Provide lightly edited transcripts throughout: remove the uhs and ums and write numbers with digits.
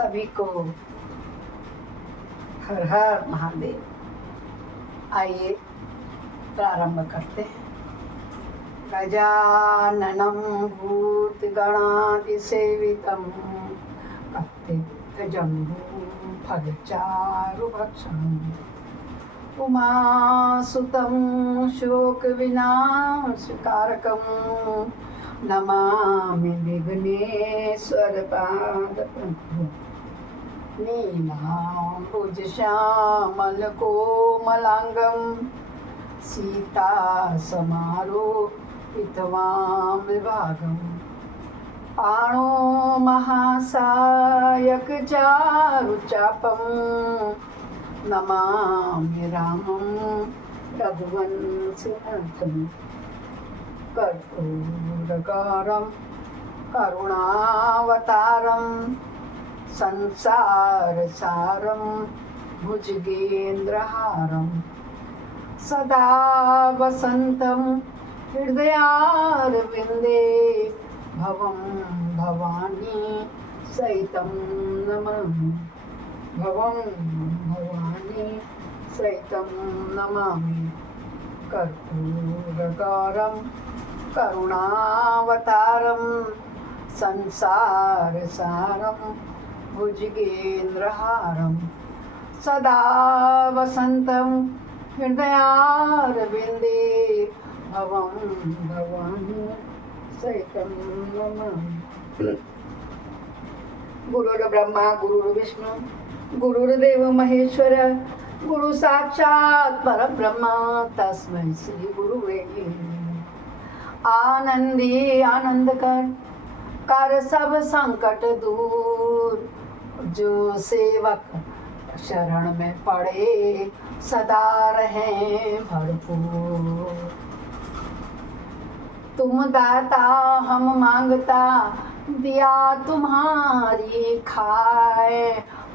सभी को हर हर महादेव। आइए प्रारंभ करते हैं। गजाननं भूतगणाधिसेवितं कपित्थजम्बूफलचारुभक्षणम् उमासुतं शोकविनाशकारकं नमामि विघ्नेश्वरपादपद्मम् नीलाम्बुजश्यामलकोमलाङ्गं सीतासमारोपितवां विभागं पाणो महासायकचारुचापं नमामि रामं रघुवंशनाथम् कर्पूरकारं करुणावतारं संसारसारं भुजगेन्द्रहारं सदा वसन्तं हृदयारविन्दे भवं भवानी सहितं नमामि भवं भवानी सहितं नमामि कर्पूरकारं करुणावतारं संसारसारं भुजगेन्द्रहारं सदा वसन्तं हृदयारविन्दे भवं भवानी सहितं नमामि। गुरुर्ब्रह्मा गुरुर्विष्णु गुरुर्देव महेश्वर गुरु साक्षात् परब्रह्म तस्मै श्री गुरुवे नमः। आनंदी आनंद कर सब संकट दूर, जो सेवक शरण में पड़े सदा रहे भरपूर। तुम दाता हम मांगता दिया तुम्हारी खाए,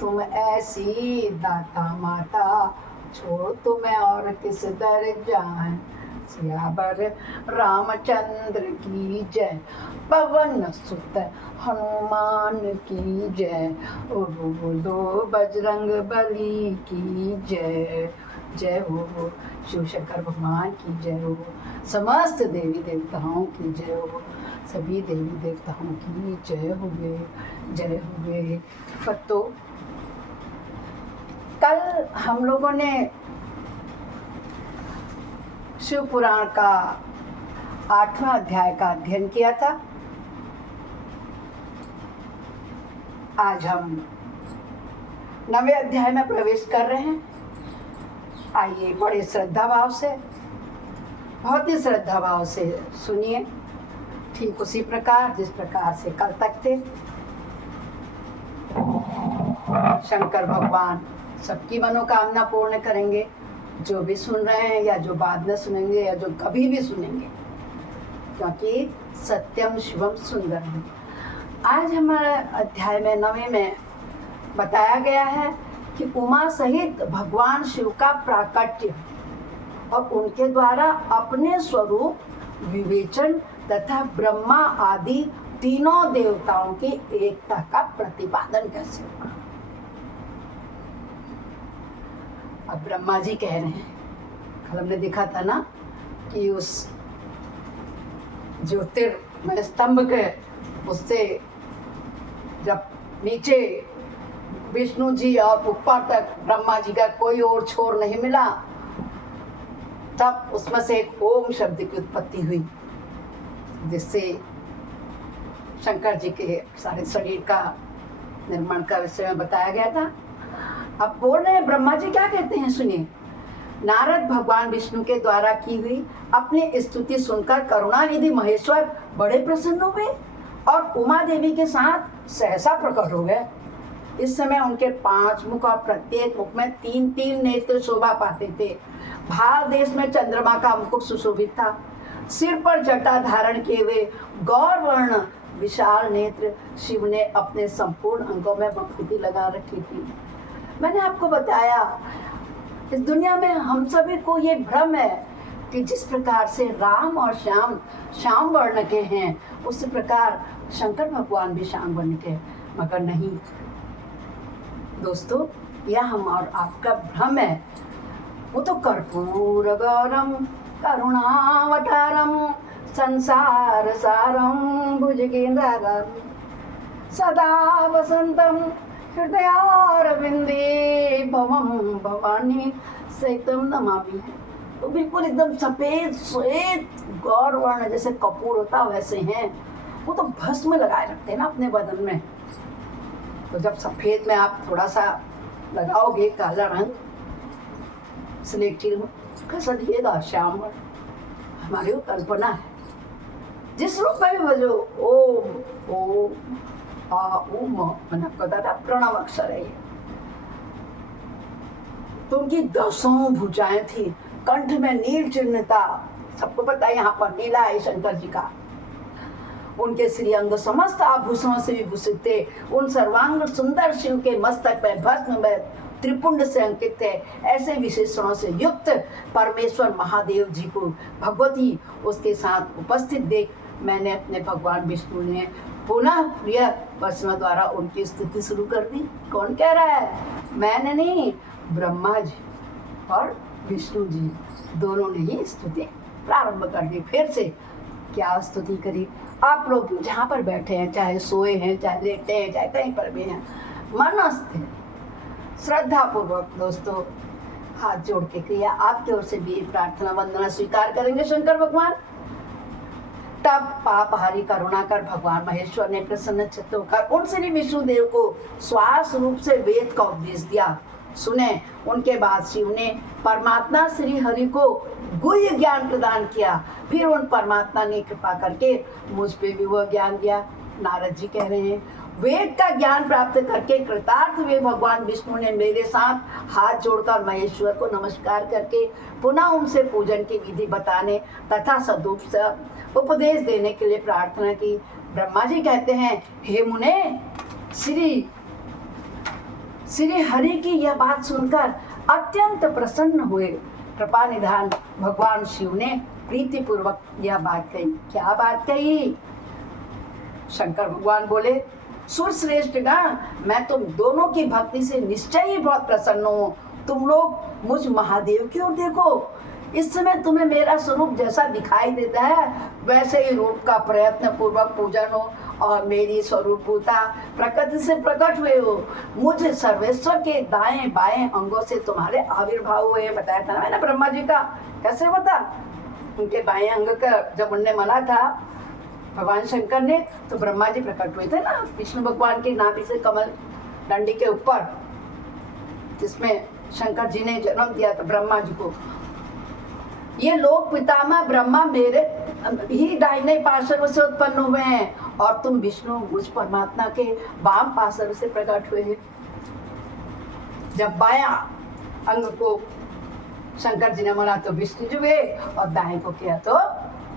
तुम ऐसी दाता माता छोड़ तुम्हें और किस दर जाए। सियावर रामचंद्र की जय, पवन सुत हनुमान की जय, बोलो बजरंग बली की जय। जय हो शिव शंकर भगवान की जय हो, समस्त देवी देवताओं की जय हो, सभी देवी देवताओं की जय हो गे। पत्तों, कल हम लोगों ने शिव पुराण का 8वां अध्याय का अध्ययन किया था। आज हम 9वें अध्याय में प्रवेश कर रहे हैं। आइए बड़े श्रद्धा भाव से, बहुत ही श्रद्धा भाव से सुनिए, ठीक उसी प्रकार जिस प्रकार से कल तक थे। शंकर भगवान सबकी मनोकामना पूर्ण करेंगे, जो भी सुन रहे हैं या जो बाद में सुनेंगे या जो कभी भी सुनेंगे, क्योंकि सत्यम शिवम सुंदरम। आज हमारे अध्याय में 9वें में बताया गया है कि उमा सहित भगवान शिव का प्राकट्य और उनके द्वारा अपने स्वरूप विवेचन तथा ब्रह्मा आदि तीनों देवताओं की एकता का प्रतिपादन कैसे हुआ। अब ब्रह्मा जी कह रहे हैं, कल हमने देखा था ना कि उस ज्योतिर्मय स्तंभ के उससे जब नीचे विष्णु जी और ऊपर तक ब्रह्मा जी का कोई और छोर नहीं मिला, तब उसमें से एक ओम शब्द की उत्पत्ति हुई, जिससे शंकर जी के सारे शरीर का निर्माण का विषय में बताया गया था। अब बोल रहे हैं ब्रह्मा जी क्या कहते हैं, सुनिए। नारद भगवान विष्णु के द्वारा की हुई अपनी स्तुति सुनकर करुणानिधि महेश्वर बड़े प्रसन्न हुए और उमा देवी के साथ सहसा प्रकट हो गए। इस समय उनके 5 मुख और प्रत्येक मुख में 3-3 नेत्र शोभा पाते थे। भाल देश में चंद्रमा का मुकुट सुशोभित था। सिर पर जटा धारण किए हुए गौर वर्ण विशाल नेत्र शिव ने अपने संपूर्ण अंगों में बखूबी लगा रखी थी। मैंने आपको बताया, इस दुनिया में हम सभी को ये भ्रम है कि जिस प्रकार से राम और श्याम वर्ण के हैं, उसी प्रकार शंकर भगवान भी श्याम वर्ण के, मगर नहीं। दोस्तों, यह हम और आपका भ्रम है। वो तो कर्पूर गौरम करुणावतारम संसार सारम भुजगेंद्रम सदा वसंतम हृदयारविंदे भवम भवानी सहितम नमामि। तो बिल्कुल एकदम सफेद श्वेत गौर वर्ण जैसे कपूर होता वैसे हैं। वो तो भस्म लगाए रखते हैं ना अपने बदन में। तो जब सफेद में आप थोड़ा सा लगाओगे काला रंग, स्लेटी रंग कैसा दिखेगा? श्याम वर्ण। हमारी वो कल्पना है। जिस रूप में भी बजो ओम ओम आ उम, मैंने आपको बताया प्रणव अक्षर है ये। तो उनकी 10 भुजाएं थी, कंठ में नील चिन्ह था। सबको पता है यहाँ पर नीला है शंकर जी का। उनके श्री अंग समस्त आभूषणों से विभूषित थे। उन सर्वांग सुंदर शिव के मस्तक में भस्म में त्रिपुंड से अंकित थे। ऐसे विशेषणों से युक्त परमेश्वर महादेव जी को भगवती उसके साथ उपस्थित देख मैंने अपने भगवान विष्णु ने पुनः प्रिय वचनों द्वारा उनकी स्तुति शुरू कर दी। कौन कह रहा है? मैंने नहीं, ब्रह्मा जी और विष्णु जी दोनों ने ही स्तुति प्रारंभ कर दी। फिर से क्या स्तुति करी? आप लोग जहाँ पर बैठे हैं, चाहे सोए हैं, चाहे लेटे हैं, चाहे कहीं पर भी हैं, मनस्थ श्रद्धा पूर्वक दोस्तों हाथ जोड़ के क्रिया आपकी ओर से भी प्रार्थना वंदना स्वीकार करेंगे शंकर भगवान। तब पापहारी करुणाकर भगवान महेश्वर ने प्रसन्न चित्त होकर उन श्री विष्णुदेव को श्वास रूप से वेद का उपदेश दिया। सुने, उनके बाद शिव ने परमात्मा श्री हरि को गुह्य ज्ञान प्रदान किया। फिर उन परमात्मा ने कृपा करके मुझ पे भी वह ज्ञान दिया। नारद जी कह रहे हैं, वेद का ज्ञान प्राप्त करके कृतार्थ हुए भगवान विष्णु ने मेरे साथ हाथ जोड़कर महेश्वर को नमस्कार करके पुनः उनसे पूजन की विधि बताने तथा सदूप से उपदेश देने के लिए प्रार्थना की। ब्रह्मा जी कहते हैं, हे मुने, श्री हरि की यह बात सुनकर अत्यंत प्रसन्न हुए। कृपा निधान भगवान शिव ने प्रीति पूर्वक यह बात कही। क्या बात कही? शंकर भगवान बोले, सुरश्रेष्ठ गण, मैं तुम दोनों की भक्ति से निश्चय ही बहुत प्रसन्न हूँ। तुम लोग मुझ महादेव की ओर देखो। इस समय तुम्हें मेरा स्वरूप जैसा दिखाई देता है वैसे ही रूप का प्रयत्न पूर्वक पूजन हो और मेरी स्वरूपता प्रकृति से प्रकट हुए हो। मुझ सर्वेश्वर के दाएं बाएं अंगों से तुम्हारे आविर्भाव हुए। बताया था ना मैंने ब्रह्मा जी का, कैसे बता? उनके बाएं अंग का जब उनने मना था भगवान शंकर ने, तो ब्रह्मा जी प्रकट हुए थे ना विष्णु भगवान के नाभि से कमल डंडी के ऊपर, जिसमें शंकर जी ने जन्म दिया था ब्रह्मा जी को। ये लोक पितामह ब्रह्मा मेरे ही दाहिने पार्श्व से उत्पन्न हुए हैं और तुम विष्णु मुझ परमात्मा के वाम पार्श्व से प्रकट हुए हैं। जब बाया अंग को शंकर जी ने मना तो विष्णु जी हुए और दाएं को किया तो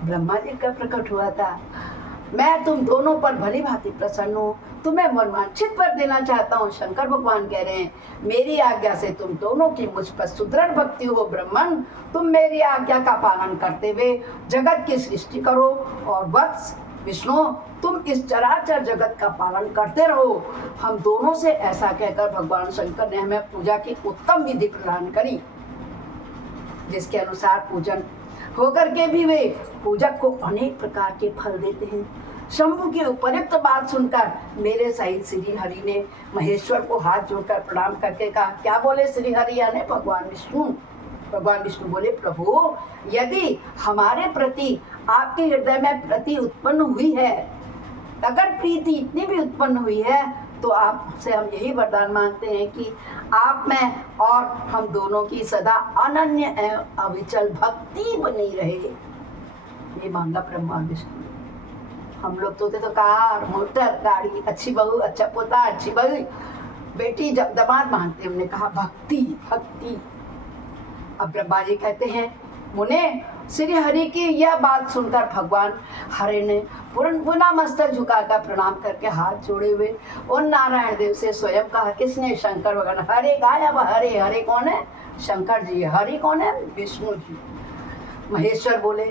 ब्रह्मा जी का प्रकट हुआ था। मैं तुम दोनों पर भली भांति प्रसन्न हूँ, तुम्हें मनवांछित पर देना चाहता हूँ। शंकर भगवान कह रहे हैं, मेरी आज्ञा से तुम दोनों की मुझ पर सुदृढ़ भक्ति हो। ब्रह्मन, तुम मेरी आज्ञा का पालन करते हुए जगत की सृष्टि करो और वत्स विष्णु, तुम इस चराचर जगत का पालन करते रहो। हम दोनों से ऐसा कहकर भगवान शंकर ने हमें पूजा की उत्तम विधि प्रदान करी, जिसके अनुसार पूजन होकर के भी वे पूजक को अनेक प्रकार के फल देते हैं। शंभु की उपयुक्त बात सुनकर मेरे सहित श्री हरि ने महेश्वर को हाथ जोड़कर प्रणाम करके कहा। क्या बोले श्री हरि यानी भगवान विष्णु? भगवान विष्णु बोले, प्रभु, यदि हमारे प्रति आपके हृदय में प्रीति उत्पन्न हुई है, अगर प्रीति इतनी भी उत्पन्न हुई है तो आपसे हम यही वरदान मांगते हैं कि आप में और हम दोनों की सदा अनन्य एवं अविचल भक्ति बनी रहे। ये मांगा ब्रह्मा विष्णु। हम लोग तो कार, मोटर, गाड़ी, अच्छी बहू, अच्छा पोता, अच्छी बहू, बेटी, जब दामाद मांगते, हमने कहा भक्ति भक्ति। अब ब्रह्मा जी कहते हैं, मुने, श्री हरि की यह बात सुनकर भगवान हरि ने पुनः मस्तक झुकाकर प्रणाम करके हाथ जोड़े हुए उन नारायण देव से स्वयं कहा। किसने? शंकर भगवान। हरे गाया अब हरे, हरे कौन है? शंकर जी। हरि कौन है? विष्णु जी। महेश्वर बोले,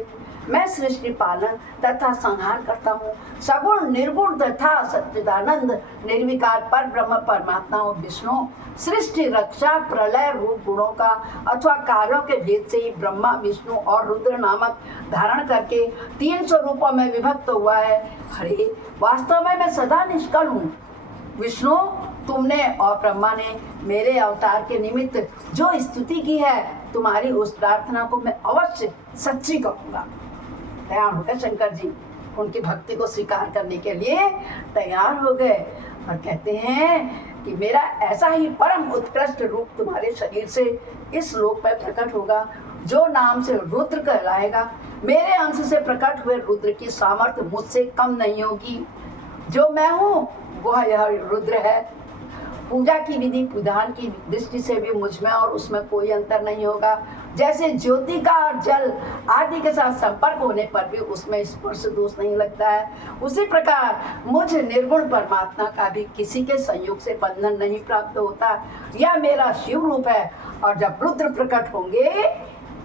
मैं सृष्टि पालन तथा संहार करता हूँ। सगुण निर्गुण तथा सच्चिदानंद निर्विकार पर ब्रह्म परमात्मा और विष्णु सृष्टि रक्षा प्रलय रूप गुणों का अथवा कार्यों के भेद से ही ब्रह्मा विष्णु और रुद्र नामक धारण करके 3 स्वरूपों में विभक्त हुआ है। हरे, वास्तव में मैं सदा निष्कल हूँ। विष्णु, तुमने और ब्रह्मा ने मेरे अवतार के निमित्त जो स्तुति की है, तुम्हारी उस प्रार्थना को मैं अवश्य सच्ची करूंगा। तैयार हो गए शंकर जी, उनकी भक्ति को स्वीकार करने के लिए तैयार हो गए और कहते हैं कि मेरा ऐसा ही परम उत्कृष्ट रूप तुम्हारे शरीर से इस लोक में प्रकट होगा, जो नाम से रुद्र कहलाएगा। मेरे अंश से प्रकट हुए रुद्र की सामर्थ्य मुझसे कम नहीं होगी। जो मैं हूँ वह यह रुद्र है। पूजा की विधि विधान की दृष्टि से भी मुझ में और उसमें कोई अंतर नहीं होगा। जैसे ज्योति का और जल आदि के साथ संपर्क होने पर भी उसमें स्पर्श दोष नहीं लगता है, उसी प्रकार मुझ निर्गुण परमात्मा का भी किसी के संयोग से बंधन नहीं प्राप्त होता। यह मेरा शिव रूप है, और जब रुद्र प्रकट होंगे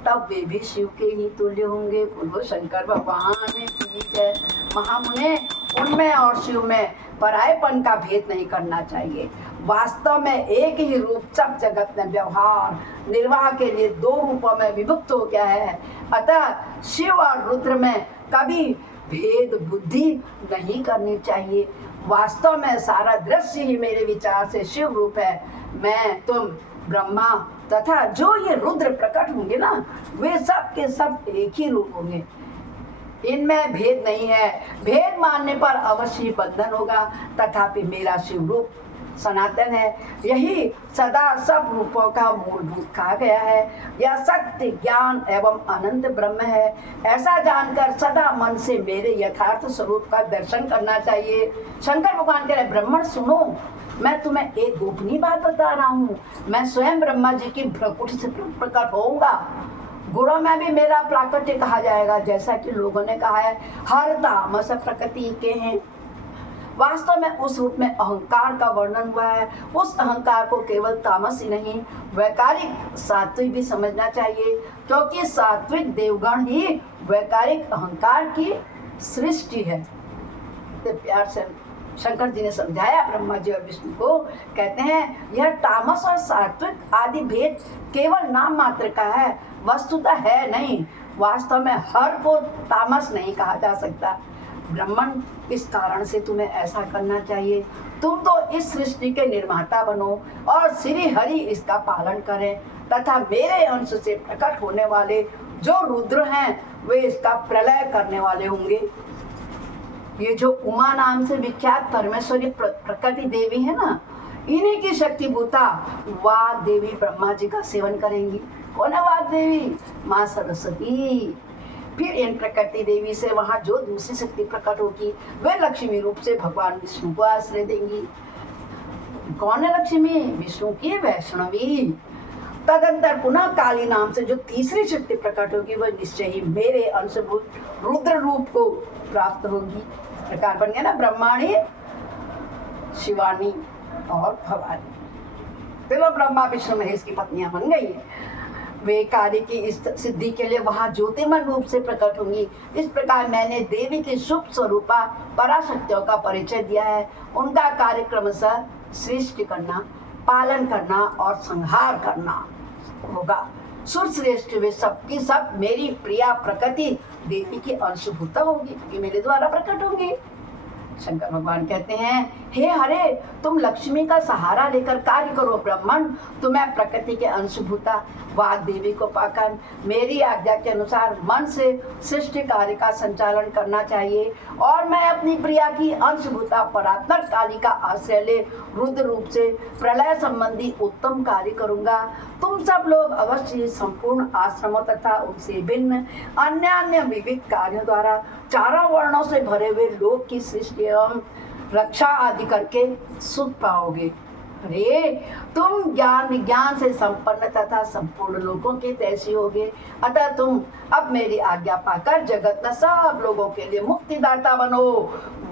तब वे भी शिव के ही तुल्य होंगे। बोलो शंकर भगवान की जय। महामुने, उनमें और शिव में परायपन का भेद नहीं करना चाहिए। वास्तव में एक ही रूप सब जगत में व्यवहार निर्वाह के लिए 2 रूपों में विभक्त हो गया है। अतः शिव और रुद्र में कभी भेद बुद्धि नहीं करनी चाहिए। वास्तव में सारा दृश्य ही मेरे विचार से शिव रूप है। मैं, तुम, ब्रह्मा तथा जो ये रुद्र प्रकट होंगे ना, वे सब के सब एक ही रूप होंगे। इनमें भेद नहीं है। भेद मानने पर अवश्य बंधन होगा। तथापि मेरा शिव रूप सनातन है, यही सदा सब रूपों का मूलभूत कहा गया है। यह सत्य, ज्ञान एवं अनंत ब्रह्म है। ऐसा जानकर सदा मन से मेरे यथार्थ स्वरूप का दर्शन करना चाहिए। शंकर भगवान कह रहे, ब्राह्मण सुनो, मैं तुम्हें एक गोपनीय बात बता रहा हूँ। मैं स्वयं ब्रह्मा जी की भ्रकुट से प्रकट होऊंगा। गुणों में भी मेरा प्राकट्य कहा जाएगा, जैसा कि लोगों ने कहा है हर तामस प्रकृति के हैं। वास्तव में उस रूप में अहंकार का वर्णन हुआ है। उस अहंकार को केवल तामस ही नहीं, वैकारिक सात्विक भी समझना चाहिए, क्योंकि सात्विक देवगण ही वैकारिक अहंकार की सृष्टि है। तो प्यार से शंकर जी ने समझाया ब्रह्मा जी और विष्णु को। कहते हैं यह तामस और सात्विक आदि भेद केवल नाम मात्र का है, वस्तुतः है नहीं। वास्तव में हर को तामस नहीं कहा जा सकता। ब्राह्मण, इस कारण से तुम्हें ऐसा करना चाहिए। तुम तो इस सृष्टि के निर्माता बनो और श्री हरि इसका पालन करें, तथा मेरे अंश से प्रकट होने वाले जो रुद्र हैं वे इसका प्रलय करने वाले होंगे। ये जो उमा नाम से विख्यात परमेश्वरी प्रकृति देवी है ना, इन्हीं की शक्ति भूता वाग देवी ब्रह्मा जी का सेवन करेंगी। कौन है वाग देवी? माँ सरस्वती। फिर इन प्रकृति देवी से वहाँ जो दूसरी शक्ति प्रकट होगी वे लक्ष्मी रूप से भगवान विष्णु को आश्रय देंगी। कौन है लक्ष्मी? विष्णु की वैष्णवी। तदंतर पुनः काली नाम से जो तीसरी शक्ति प्रकट होगी वह निश्चय ही मेरे अंशभूत रुद्र रूप को प्राप्त होगी। प्रकार बन गया ना, ब्रह्माणी, शिवानी और भवानी। चलो ब्रह्मा विष्णु महेश की पत्नियां बन गई है। वे कार्य की इस सिद्धि के लिए वहाँ ज्योतिर्मय रूप से प्रकट होंगी। इस प्रकार मैंने देवी की शुभ स्वरूपा पराशक्तियों का परिचय दिया है। उनका कार्यक्रम सृष्टि करना, पालन करना और संहार करना होगा। सुर श्रेष्ठ वे सबकी सब मेरी प्रिया प्रकृति देवी की अंशभूता होगी, क्योंकि मेरे द्वारा प्रकट होंगी। शंकर भगवान कहते हैं, हे हरे, तुम लक्ष्मी का सहारा लेकर कार्य करो। ब्राह्मण, तुम्हें प्रकृति के अंशभूता वाग देवी को पाकर मेरी आज्ञा के अनुसार मन से सृष्टि कार्य का संचालन करना चाहिए, और मैं अपनी प्रिया की अंशभूता परात्पर काली का आश्रय ले रुद्र रूप से प्रलय संबंधी उत्तम कार्य करूंगा। तुम सब लोग अवश्य संपूर्ण आश्रमों तथा उनसे भिन्न अन्य अन्य विविध कार्यों द्वारा चारों वर्णों से भरे हुए लोक की सृष्टि एवं रक्षा आदि करके सुख पाओगे। अरे, तुम ज्ञान विज्ञान से संपन्न तथा संपूर्ण लोगों के तैसी होगे। अतः तुम अब मेरी आज्ञा पाकर जगत में सब लोगों के लिए मुक्तिदाता बनो।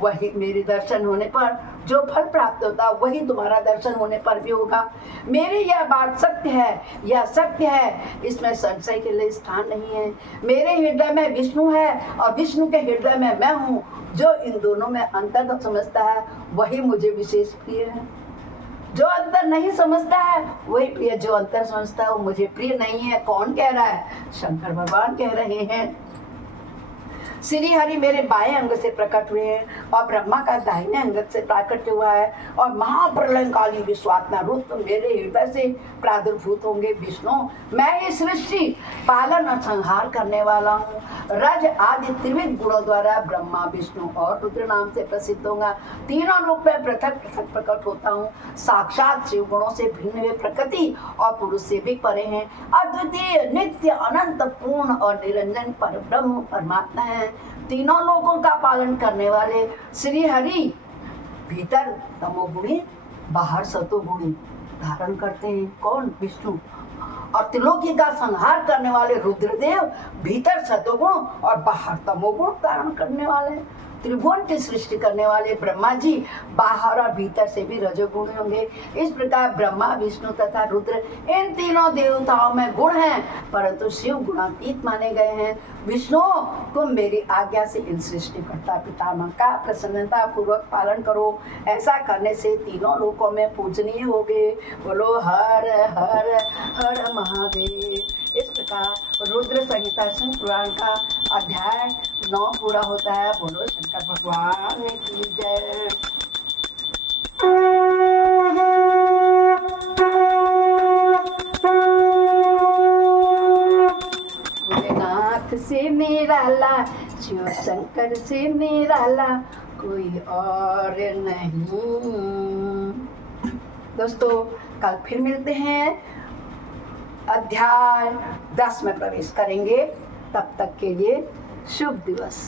वही मेरे दर्शन होने पर जो फल प्राप्त होता है वही तुम्हारा दर्शन होने पर भी होगा। मेरी यह बात सत्य है, यह सत्य है, इसमें संशय के लिए स्थान नहीं है। मेरे हृदय में विष्णु है और विष्णु के हृदय में मैं हूँ। जो इन दोनों में अंतर को समझता है वही मुझे विशेष प्रिय है। जो अंतर नहीं समझता है वही प्रिय, जो अंतर समझता है वो मुझे प्रिय नहीं है। कौन कह रहा है? शंकर भगवान कह रहे हैं। श्री हरि मेरे बाएं अंग से प्रकट हुए हैं और ब्रह्मा का दाहिने अंग से प्रकट हुआ है और महाप्रलयकाली विश्वात्मा रूप मेरे हृदय से प्रादुर्भूत होंगे। विष्णु, मैं ये सृष्टि पालन और संहार करने वाला हूँ। रज आदि त्रिविध गुणों द्वारा ब्रह्मा, विष्णु और रुद्र नाम से प्रसिद्ध होगा। तीनों रूप में पृथक पृथक प्रकट होता हूँ। साक्षात शिव गुणों से भिन्न वे प्रकृति और पुरुष से भी परे हैं। अद्वितीय, नित्य, अनंत, पूर्ण और निरंजन पर ब्रह्म परमात्मा है। तीनों लोगों का पालन करने वाले श्री हरि भीतर तमोगुणी, बाहर सतोगुणी धारण करते हैं। कौन? विष्णु। और त्रिलोकी का संहार करने वाले रुद्रदेव भीतर सतोगुण और बाहर तमोगुण धारण करने वाले। त्रिभुवन की सृष्टि करने वाले ब्रह्मा जी बाहर और भीतर से भी रजोगुण होंगे। इस प्रकार ब्रह्मा, विष्णु तथा रुद्र इन तीनों देवताओं में गुण हैं, परंतु शिव गुणातीत माने गए हैं। विष्णु, तुम मेरी आज्ञा से इन सृष्टिकर्ता पितामह का प्रसन्नता पूर्वक पालन करो। ऐसा करने से तीनों लोकों में पूजनीय होगे। बोलो हर हर हर महादेव। इस प्रकार रुद्र संहिता शिव पुराण का अध्याय 9 पूरा होता है। बोलो शंकर भगवान की जय। भोलेनाथ से निराला, शिव शंकर से निराला कोई और नहीं। दोस्तों, कल फिर मिलते हैं। अध्याय 10 में प्रवेश करेंगे। तब तक के लिए शुभ दिवस।